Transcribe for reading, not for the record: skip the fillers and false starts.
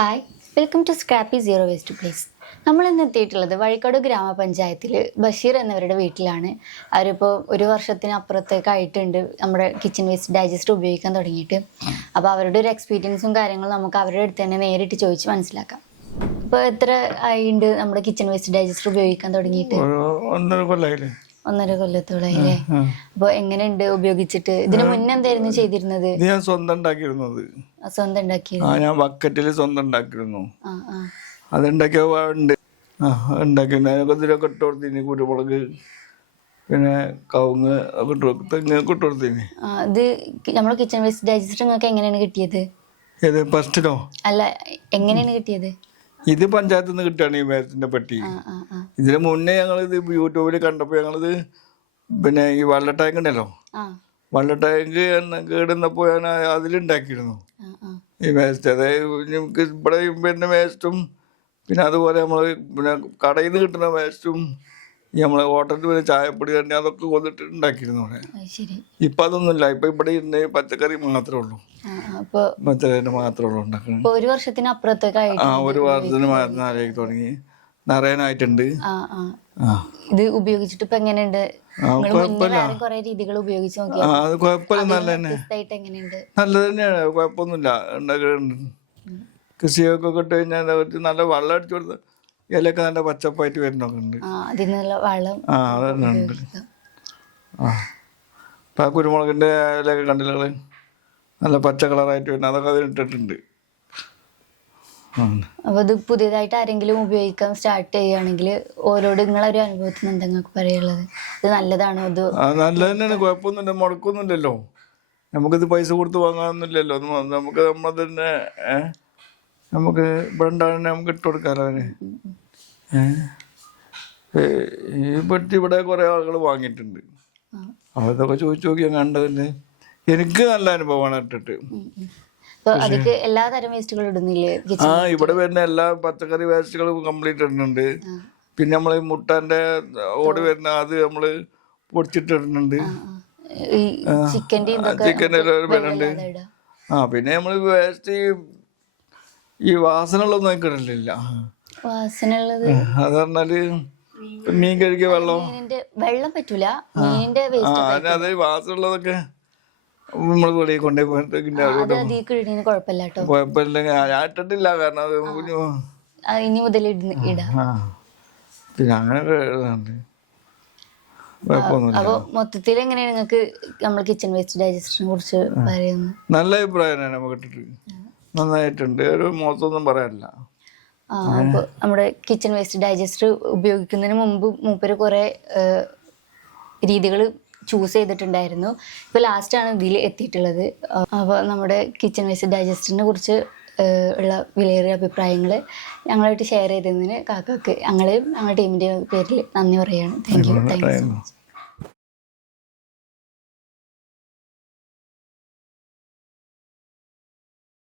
Hi, welcome to Scrappy zero waste place. നമ്മൾ ഇന്ന് എത്തിയിട്ടുള്ളത് വഴിക്കടു ഗ്രാമപഞ്ചായത്തിൽ ബഷീർ എന്നവരുടെ വീട്ടിലാണ്. അവരിപ്പോൾ ഒരു വർഷത്തിനപ്പുറത്തേക്കായിട്ടുണ്ട് നമ്മുടെ കിച്ചൺ വേസ്റ്റ് ഡൈജസ്റ്റർ ഉപയോഗിക്കാൻ തുടങ്ങിയിട്ട്. അപ്പോൾ അവരുടെ ഒരു എക്സ്പീരിയൻസും കാര്യങ്ങളും നമുക്ക് അവരുടെ അടുത്ത് തന്നെ നേരിട്ട് ചോദിച്ച് മനസ്സിലാക്കാം. ഇപ്പോൾ എത്ര ആയിട്ടുണ്ട് നമ്മുടെ കിച്ചൺ വേസ്റ്റ് ഡൈജസ്റ്റർ ഉപയോഗിക്കാൻ തുടങ്ങിയിട്ട്? 1.5 കൊല്ലത്തോളായില്ലേ? അപ്പൊ എങ്ങനെയുണ്ട് ഉപയോഗിച്ചിട്ട്? ഇതിന് മുന്നേ എന്തായിരുന്നു ചെയ്തിരുന്നത്? ഞാൻ സ്വന്തം ഉണ്ടാക്കിയിരുന്നത്. സ്വന്തം ഉണ്ടാക്കിയത്? ഞാൻ ബക്കറ്റില് സ്വന്തം ഉണ്ടാക്കിയിരുന്നു. അതുണ്ടാക്കിയ ഉണ്ടാക്കിയൊക്കെ ഇട്ട് കൊടുത്തിന്. കുരുമുളക്, പിന്നെ കവുങ്ങ് ഒക്കെ തെങ്ങൊക്കെ ഇട്ട് കൊടുത്തിന്. ഇത് നമ്മുടെ കിച്ചൺ വേസ്റ്റ് ഡൈജസ്റ്റർ നിങ്ങൾക്ക് എങ്ങനെയാണ് കിട്ടിയത്? ഏത് ഫസ്റ്റിലോ? അല്ല, എങ്ങനെയാണ് കിട്ടിയത്? ഇത് പഞ്ചായത്തിൽ നിന്ന് കിട്ടുകയാണ് ഈ വേസ്റ്റിന്റെ പെട്ടി. ഇതിന് മുന്നേ ഞങ്ങളിത് യൂട്യൂബിൽ കണ്ടപ്പോൾ ഞങ്ങളിത് പിന്നെ ഈ വെള്ള ടാങ്ക് ഉണ്ടല്ലോ, വെള്ള ടാങ്ക് കേടുന്നപ്പോൾ ഞാൻ അതിലുണ്ടാക്കിയിരുന്നു ഈ വേസ്റ്റ്. അതായത് നമുക്ക് ഇവിടെ പിന്നെ വേസ്റ്റും, പിന്നെ അതുപോലെ നമ്മൾ പിന്നെ കടയിൽ നിന്ന് കിട്ടുന്ന വേസ്റ്റും, ഈ നമ്മളെ ഹോട്ടലിൽ പിന്നെ ചായപ്പൊടി തന്നെ അതൊക്കെ കൊണ്ടിട്ട് ഉണ്ടാക്കിയിരുന്നു അവിടെ. ഇപ്പം അതൊന്നുമില്ല. ഇപ്പം ഇവിടെ ഇരുന്ന് പച്ചക്കറി മാത്രമേ ഉള്ളൂ. പച്ചക്കറി മാത്രമേ ഉള്ളൂ ഉണ്ടാക്കുന്നത്. ഒരു വർഷത്തിനപ്പുറത്തേക്കായി ഒരു വർഷത്തിന് നാലേക്ക് തുടങ്ങി നിറയാനായിട്ടുണ്ട്. ഇത് ഉപയോഗിച്ചിട്ട് ഇപ്പൊ എങ്ങനെയുണ്ട്? കുറെ രീതികൾ ഉപയോഗിച്ച് നോക്കി. അത് കുഴപ്പമില്ല, നല്ല തന്നെ, നല്ലത് തന്നെയാണ്, കുഴപ്പമൊന്നുമില്ല. ഉണ്ടാക്കുന്നുണ്ട്. കൃഷിയൊക്കെ ഇട്ട് കഴിഞ്ഞാൽ നല്ല വെള്ളം അടിച്ചു കൊടുത്ത് ഇലയൊക്കെ നല്ല പച്ചപ്പായിട്ട് വരുന്നൊക്കെ ഉണ്ട്. അതന്നെ ഉണ്ട്. ഇപ്പം ആ കുരുമുളകിൻ്റെ ഇലയൊക്കെ കണ്ടില്ല, നല്ല പച്ച കളറായിട്ട് വരുന്നത്, അതൊക്കെ അതിലിട്ടിട്ടുണ്ട്. അപ്പൊ ഇത് പുതിയതായിട്ട് ആരെങ്കിലും ഉപയോഗിക്കാൻ സ്റ്റാർട്ട് ചെയ്യുകയാണെങ്കിൽ ഓരോട് നിങ്ങളൊരു അനുഭവത്തിന് എന്തെങ്കിലും പറയുള്ളത്? ഇത് നല്ലതാണോ? ഇത് നല്ലത് തന്നെയാണ്, കുഴപ്പമൊന്നുമില്ല, മുടക്കൊന്നുമില്ലല്ലോ. നമുക്കിത് പൈസ കൊടുത്ത് വാങ്ങാനൊന്നുമില്ലല്ലോ. നമുക്ക് നമ്മൾ തന്നെ നമുക്ക് ഇവിടെ ഉണ്ടാകുന്ന നമുക്ക് ഇട്ട് കൊടുക്കാമല്ലോ അവന്. ഈ പെട്ടി ഇവിടെ കുറെ ആളുകൾ വാങ്ങിയിട്ടുണ്ട്. അതൊക്കെ ചോദിച്ചു നോക്കി ഞാൻ കണ്ടതിന് എനിക്ക് നല്ല അനുഭവമാണ് ഇട്ടിട്ട്. എല്ലാതരം വേസ്റ്റുകൾ ഇടുന്നില്ലേ? ഇവിടെ വരുന്ന എല്ലാ പച്ചക്കറി വേസ്റ്റുകളും കംപ്ലീറ്റ് ഇടുന്നുണ്ട്. പിന്നെ നമ്മള് മുട്ടന്റെ ഓട് വരുന്ന അത് നമ്മള് പൊടിച്ചിട്ടിടുന്നുണ്ട്. ചിക്കൻ്റെ വരുന്നുണ്ട്. പിന്നെ നമ്മള് വേസ്റ്റ് ഈ വാസനകളൊന്നും ഇടലില്ല. അത് പറഞ്ഞാല് മീൻ കഴുകിയ വെള്ളം പറ്റൂല. അതെ, വാസനയുള്ളതൊക്കെ നമ്മള് വെളിയിൽ കൊണ്ടുപോയി കുഴപ്പമില്ല. ഞാൻ ഇട്ടിട്ടില്ല, കാരണം അത് ഇനി മുതൽ പിന്നെ അങ്ങനെയൊക്കെ എഴുതാണ്ട് കുഴപ്പമൊന്നുമില്ല. അപ്പൊ മൊത്തത്തിൽ എങ്ങനെയാണ് നിങ്ങൾക്ക് നമ്മൾ കിച്ചൺ വേസ്റ്റ് ഡൈജസ്റ്ററിനെ കുറിച്ച് പറയുന്നത്? നല്ല അഭിപ്രായമാണ് നമുക്ക് ഇട്ടിട്ട്, നന്നായിട്ടുണ്ട്, ഒരു മോശമൊന്നും പറയാനില്ല. അപ്പോൾ നമ്മുടെ കിച്ചൺ വേസ്റ്റ് ഡൈജസ്റ്റർ ഉപയോഗിക്കുന്നതിന് മുമ്പ് മൂപ്പര് കുറേ രീതികൾ ചൂസ് ചെയ്തിട്ടുണ്ടായിരുന്നു. ഇപ്പോൾ ലാസ്റ്റാണ് ഇതിൽ എത്തിയിട്ടുള്ളത്. അപ്പോൾ നമ്മുടെ കിച്ചൺ വേസ്റ്റ് ഡൈജസ്റ്ററിനെ കുറിച്ച് ഉള്ള വിലയേറിയ അഭിപ്രായങ്ങൾ ഞങ്ങളായിട്ട് ഷെയർ ചെയ്തതിന് കാക്കക്ക് ഞങ്ങളെയും ഞങ്ങളുടെ ടീമിൻ്റെ പേരിൽ നന്ദി പറയുകയാണ്. Thank you so much.